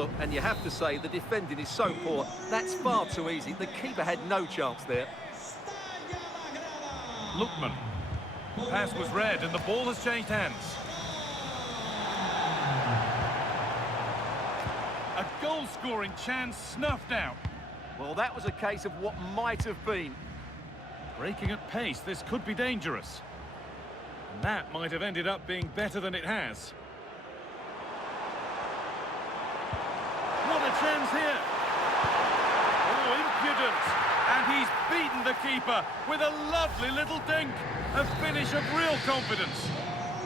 look, and you have to say the defending is so poor. That's far too easy. The keeper had no chance there. Lookman. Pass was read and the ball has changed hands. A goal-scoring chance snuffed out. Well, that was a case of what might have been. Breaking at pace, this could be dangerous. And that might have ended up being better than it has. What a chance here! Oh, impudent! And he's beaten the keeper with a lovely little dink. A finish of real confidence.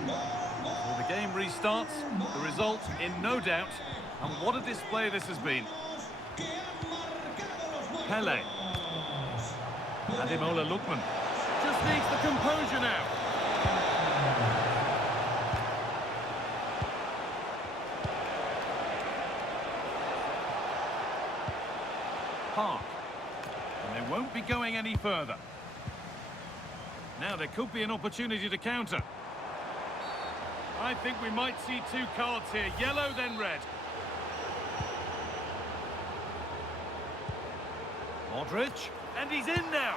Well, the game restarts, the result in no doubt. And what a display this has been. Pele. Ademola Lookman. Just needs the composure now. Park. And they won't be going any further. Now there could be an opportunity to counter. I think we might see two cards here, yellow then red. Modric, and he's in now.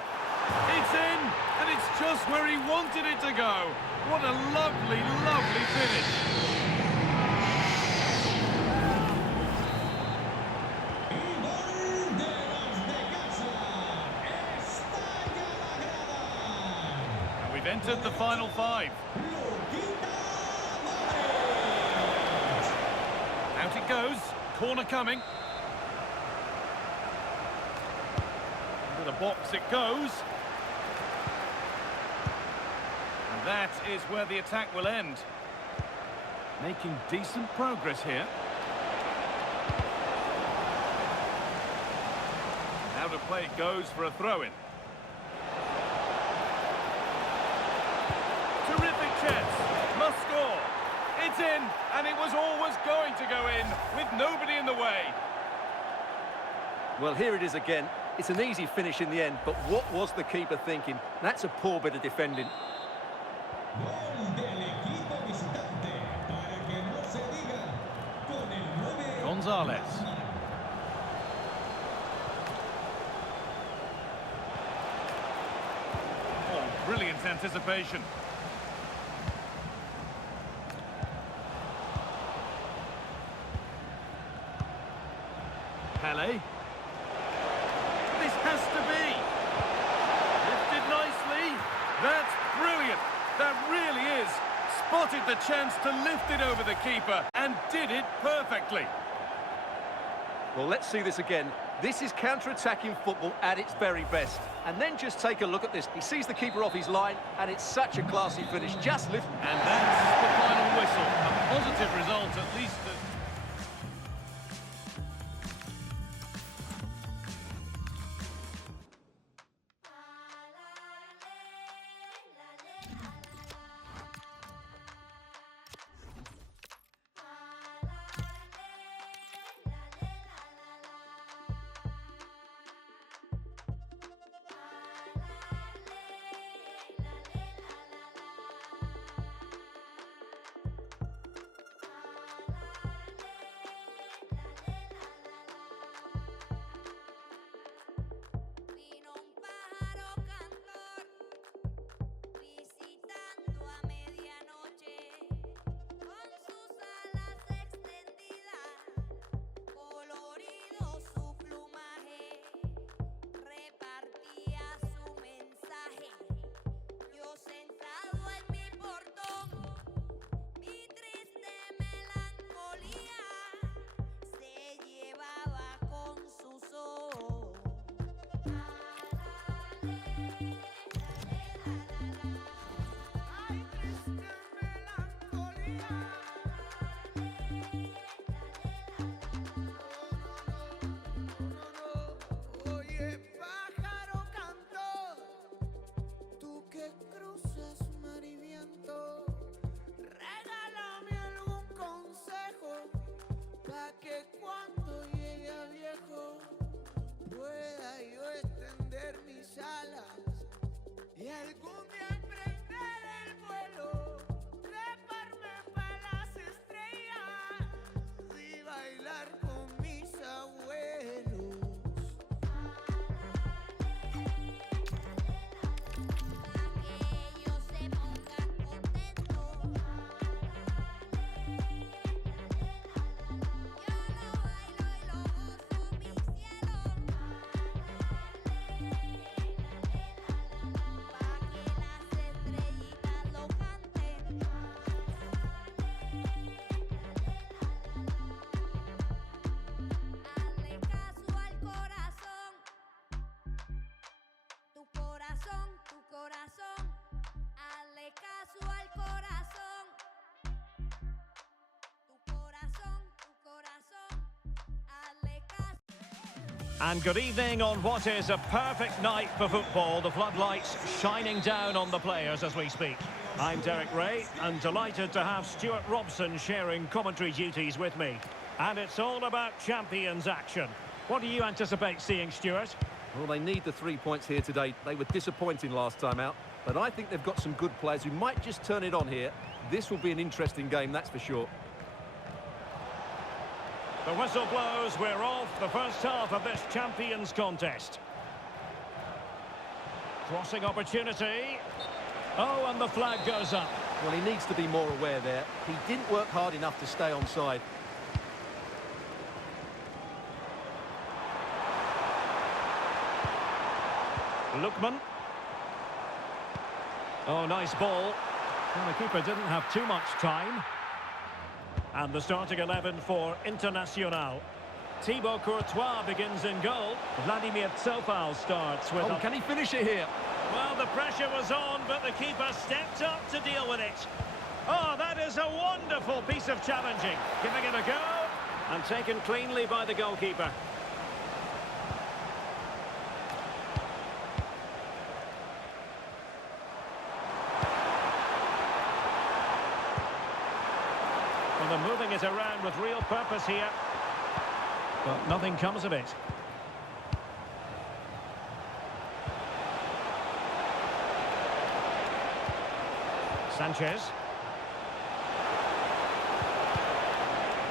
It's in, and it's just where he wanted it to go. What a lovely, lovely finish. And we've entered the final five. Out it goes, corner coming. The box it goes. And that is where the attack will end. Making decent progress here. Out of play it goes for a throw-in. Terrific chance. Must score. It's in, and it was always going to go in with nobody in the way. Well, here it is again. It's an easy finish in the end, but what was the keeper thinking? That's a poor bit of defending. Gonzalez. Oh, brilliant anticipation. Pele. This has to be. Lifted nicely. That's brilliant. That really is. Spotted the chance to lift it over the keeper and did it perfectly. Well, let's see this again. This is counter-attacking football at its very best. And then just take a look at this. He sees the keeper off his line, and it's such a classy finish. Just lift. And that's the final whistle. A positive result, at least. And good evening on what is a perfect night for football. The floodlights shining down on the players as we speak. I'm Derek Ray and delighted to have Stuart Robson sharing commentary duties with me. And it's all about Champions action. What do you anticipate seeing, Stuart? Well, they need the 3 points here today. They were disappointing last time out, but I think they've got some good players who might just turn it on here. This will be an interesting game, that's for sure. The whistle blows, we're off the first half of this Champions contest. Crossing opportunity. Oh, and the flag goes up. Well, he needs to be more aware there. He didn't work hard enough to stay onside. Lookman. Oh, nice ball. Well, the keeper didn't have too much time. And the starting 11 for Internacional. Thibaut Courtois begins in goal. Vladimir Tsofal starts with... Oh, can he finish it here? Well, the pressure was on, but the keeper stepped up to deal with it. Oh, that is a wonderful piece of challenging. Giving it a go. And taken cleanly by the goalkeeper. Well, they're moving it around with real purpose here. But nothing comes of it. Sanchez.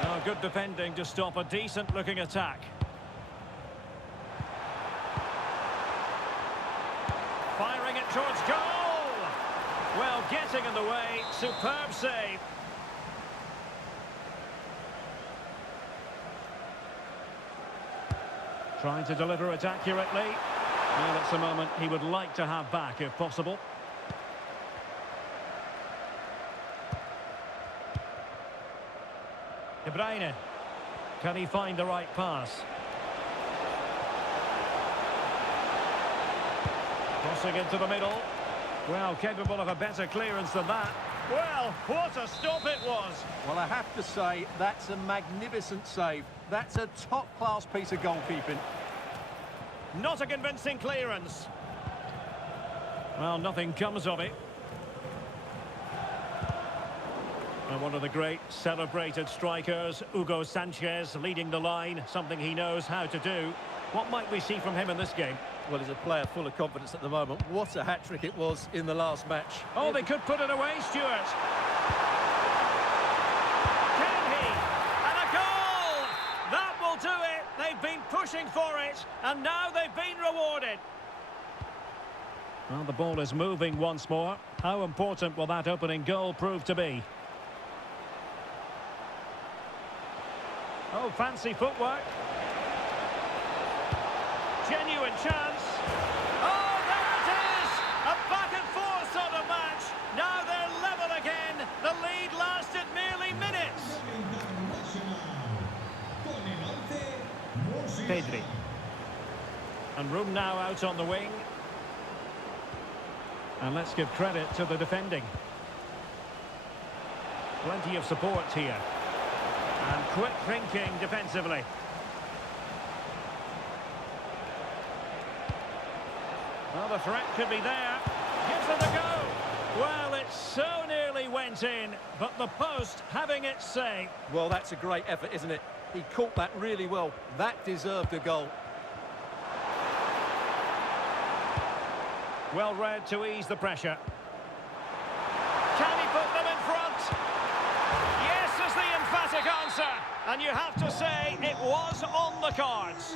Oh, good defending to stop a decent-looking attack. Firing it towards goal! Well, getting in the way. Superb save. Trying to deliver it accurately. Well, that's a moment he would like to have back if possible. De Bruyne. Can he find the right pass? Crossing into the middle. Well, capable of a better clearance than that. Well, what a stop it was. Well, I have to say, that's a magnificent save. That's a top-class piece of goalkeeping. Not a convincing clearance. Well, nothing comes of it. And one of the great celebrated strikers, Hugo Sanchez, leading the line, something he knows how to do. What might we see from him in this game? Well, he's a player full of confidence at the moment. What a hat-trick it was in the last match. Oh, they could put it away, Stuart. Can he? And a goal! That will do it. They've been pushing for it, and now they've been rewarded. Well, the ball is moving once more. How important will that opening goal prove to be? Oh, fancy footwork. Genuine chance. Oh, there it is! A back and forth sort of match. Now they're level again. The lead lasted merely minutes. Pedri. And room now out on the wing. And let's give credit to the defending. Plenty of support here. And quick thinking defensively. Well, the threat could be there. Gives it a go. Well, it so nearly went in, but the post having its say. Well, that's a great effort, isn't it? He caught that really well. That deserved a goal. Well read to ease the pressure. Can he put them in front? Yes is the emphatic answer. And you have to say it was on the cards.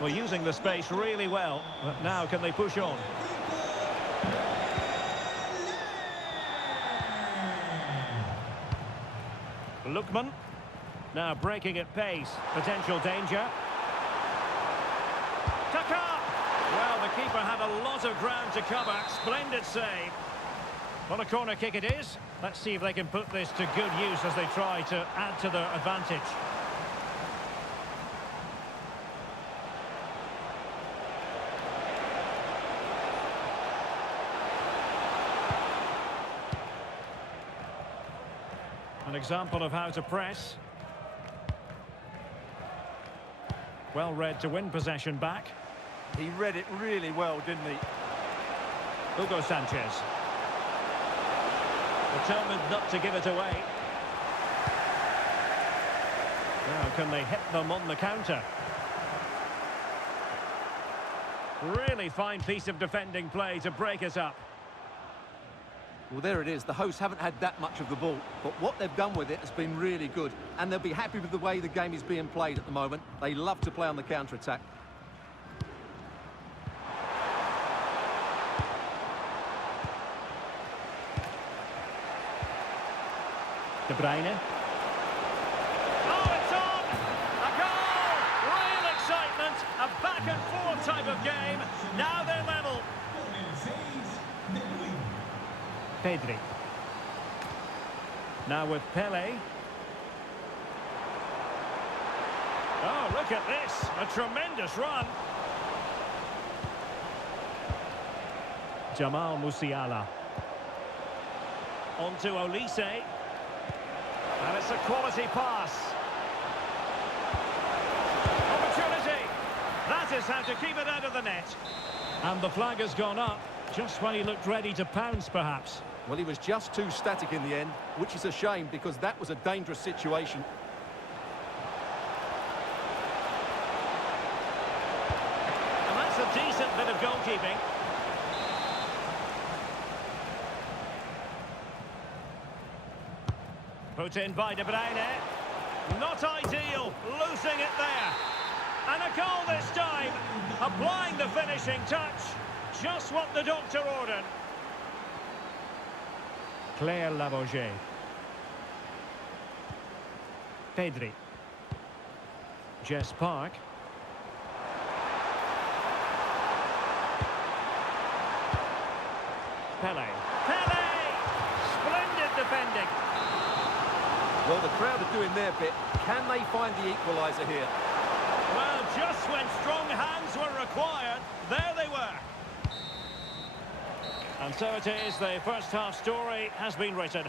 Well, using the space really well, but now can they push on? Lookman, now breaking at pace, potential danger. Kaká! Well, the keeper had a lot of ground to cover, splendid save. Well, a corner kick it is. Let's see if they can put this to good use as they try to add to their advantage. An example of how to press. Well read to win possession back. He read it really well, didn't he? Hugo Sanchez. Determined not to give it away. Now, can they hit them on the counter? Really fine piece of defending play to break us up. Well, there it is. The hosts haven't had that much of the ball, but what they've done with it has been really good, and they'll be happy with the way the game is being played at the moment. They love to play on the counter-attack. De Bruyne. Oh, it's on! A goal! Real excitement! A back-and-forth type of game. Now they're level. Pedri. Now with Pele. Oh, look at this. A tremendous run. Jamal Musiala. On to Olise. And it's a quality pass. Opportunity. That is how to keep it out of the net. And the flag has gone up, just when he looked ready to pounce, perhaps. Well, he was just too static in the end, which is a shame because that was a dangerous situation. And that's a decent bit of goalkeeping. Put in by De Bruyne. Not ideal, losing it there. And a goal this time. Applying the finishing touch. Just what the doctor ordered. Claire Lavogé. Pedri. Jess Park. Pele. Pele! Splendid defending. Well, the crowd are doing their bit. Can they find the equaliser here? Well, just when strong hands were required, there they were. And so it is, the first half story has been written.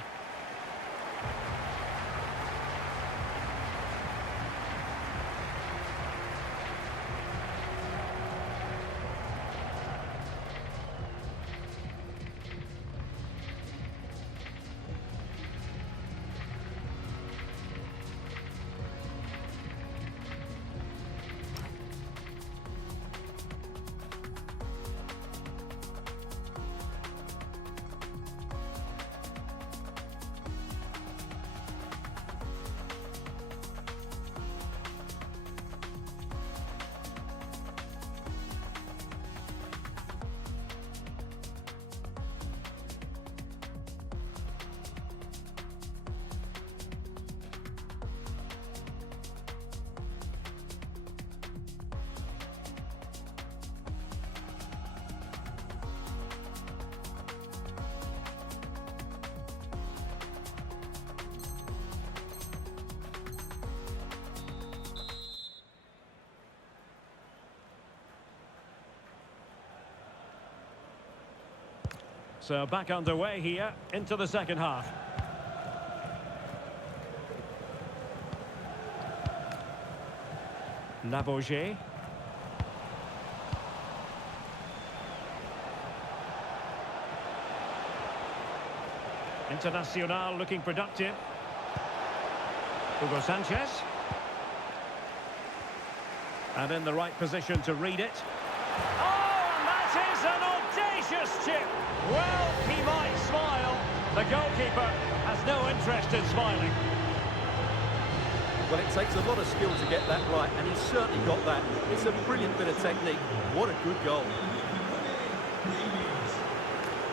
So back underway here into the second half. Lavogé. Internacional looking productive. Hugo Sanchez. And in the right position to read it. Oh, and that is an audacious chip. Well, he might smile. The goalkeeper has no interest in smiling. Well, it takes a lot of skill to get that right, and he's certainly got that. It's a brilliant bit of technique. What a good goal.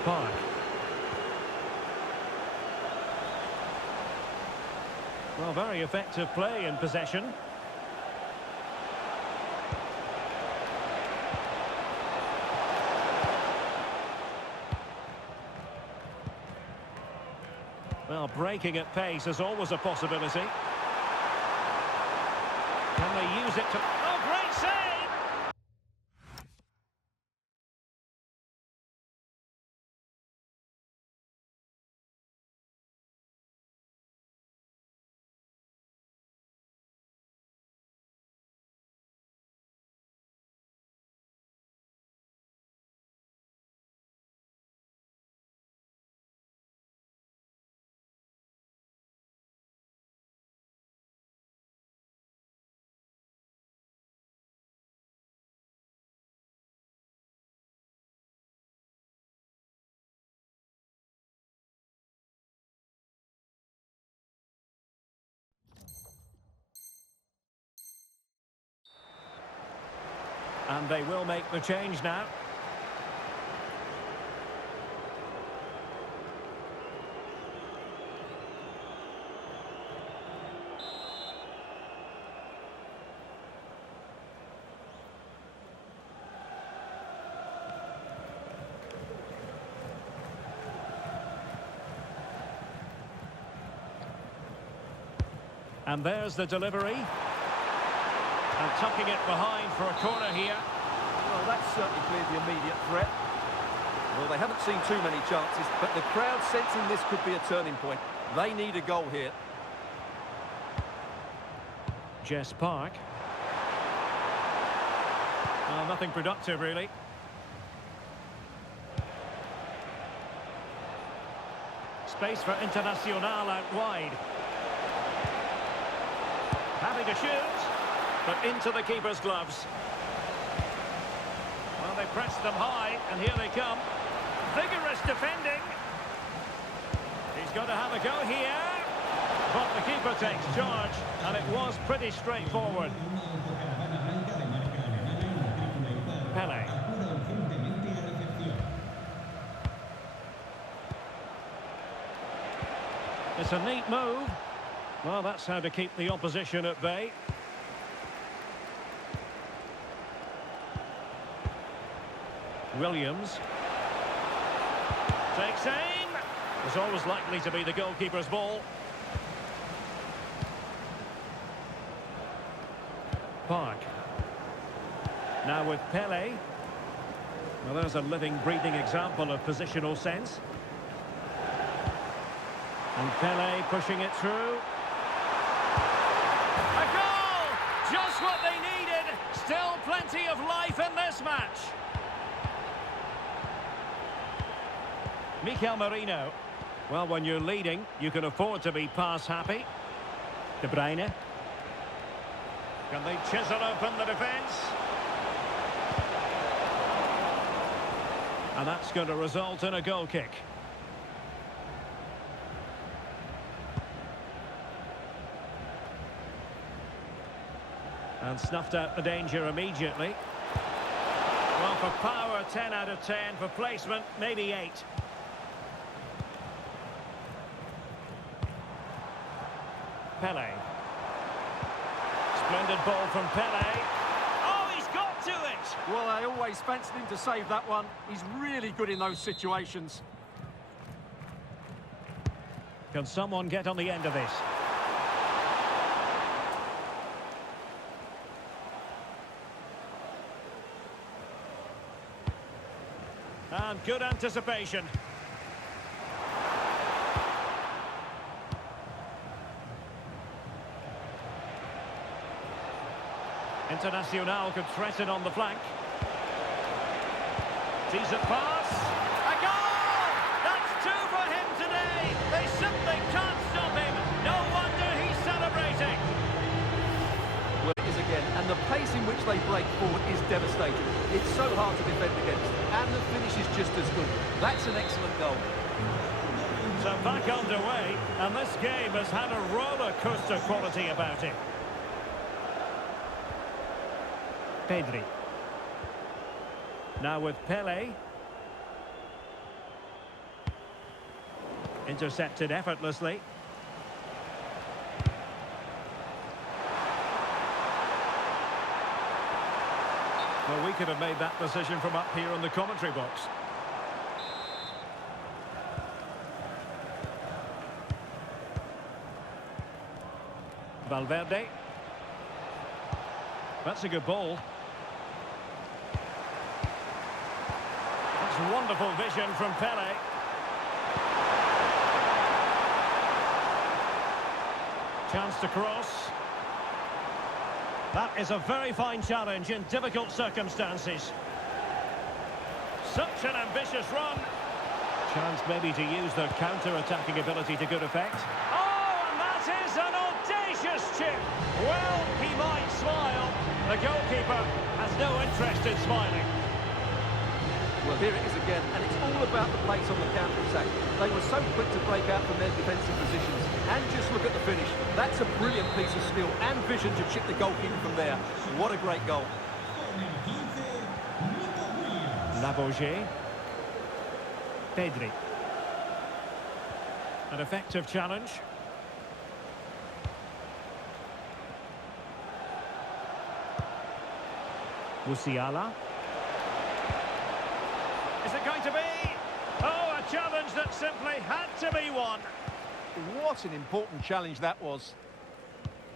Park. Well, very effective play in possession. Well, breaking at pace is always a possibility. Can they use it to... Oh, great save! And they will make the change now. And there's the delivery. And tucking it behind for a corner here. Well, that's certainly cleared the immediate threat. Well, they haven't seen too many chances, but the crowd sensing this could be a turning point. They need a goal here. Jess Park. Nothing productive, really. Space for Internacional out wide. Having to shoot, but into the keeper's gloves. Well, they pressed them high, and here they come. Vigorous defending. He's got to have a go here. But the keeper takes charge, and it was pretty straightforward. Pele. It's a neat move. Well, that's how to keep the opposition at bay. Williams. Takes aim. Was always likely to be the goalkeeper's ball. Park. Now with Pele. Well, there's a living, breathing example of positional sense. And Pele pushing it through. A goal! Just what they needed. Still plenty of life in this match. Mikel Merino. Well, when you're leading, you can afford to be pass happy. De Bruyne. Can they chisel open the defence? And that's going to result in a goal kick. And snuffed out the danger immediately. Well, for power, 10 out of 10. For placement, maybe 8. Pele. Splendid ball from Pele. Oh, he's got to it! Well, I always fancied him to save that one. He's really good in those situations. Can someone get on the end of this? And good anticipation. Internacional could threaten on the flank. Decent pass. A goal! That's 2 for him today. They simply can't stop him. No wonder he's celebrating. Well, it is again, and the pace in which they break forward is devastating. It's so hard to defend against, and the finish is just as good. That's an excellent goal. So back underway, and this game has had a roller coaster quality about it. Pedri. Now with Pele. Intercepted effortlessly. Well, we could have made that decision from up here in the commentary box. Valverde. That's a good ball. That's wonderful vision from Pele. Chance to cross. That is a very fine challenge in difficult circumstances. Such an ambitious run. Chance maybe to use their counter-attacking ability to good effect. Oh, and that is an audacious chip. Well, he might smile. The goalkeeper has no interest in smiling. Well, here it is again, and it's all about the pace on the counter-attack. They were so quick to break out from their defensive positions. And just look at the finish. That's a brilliant piece of skill and vision to chip the goalkeeper from there. What a great goal. Lavoisier. Pedri. An effective challenge. Musiala. Is it going to be? Oh, a challenge that simply had to be won. What an important challenge that was.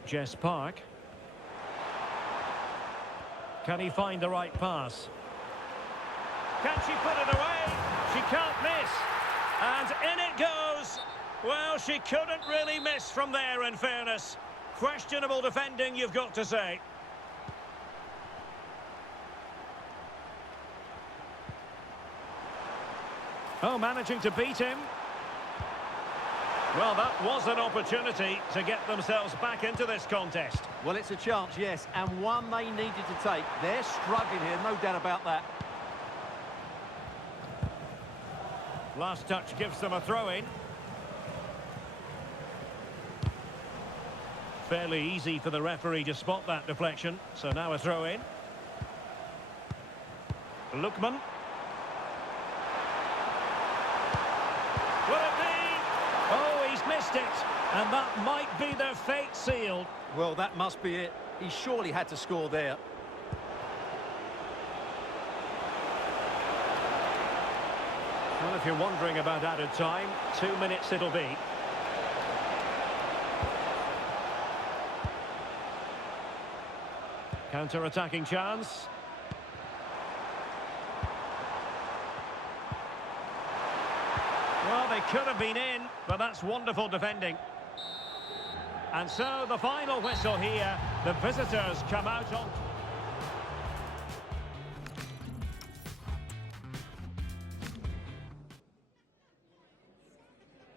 Jess Park. Can he find the right pass? Can she put it away? She can't miss. And in it goes. Well, she couldn't really miss from there, in fairness. Questionable defending, you've got to say. Oh, managing to beat him. Well, that was an opportunity to get themselves back into this contest. Well, it's a chance, yes, and one they needed to take. They're struggling here, no doubt about that. Last touch gives them a throw-in. Fairly easy for the referee to spot that deflection. So now a throw-in. Lookman. Will it be? Oh, he's missed it. And that might be their fate sealed. Well, that must be it. He surely had to score there. Well, if you're wondering about added time, 2 minutes it'll be. Counter-attacking chance. Well, they could have been in, but that's wonderful defending. And so the final whistle here. The visitors come out on top.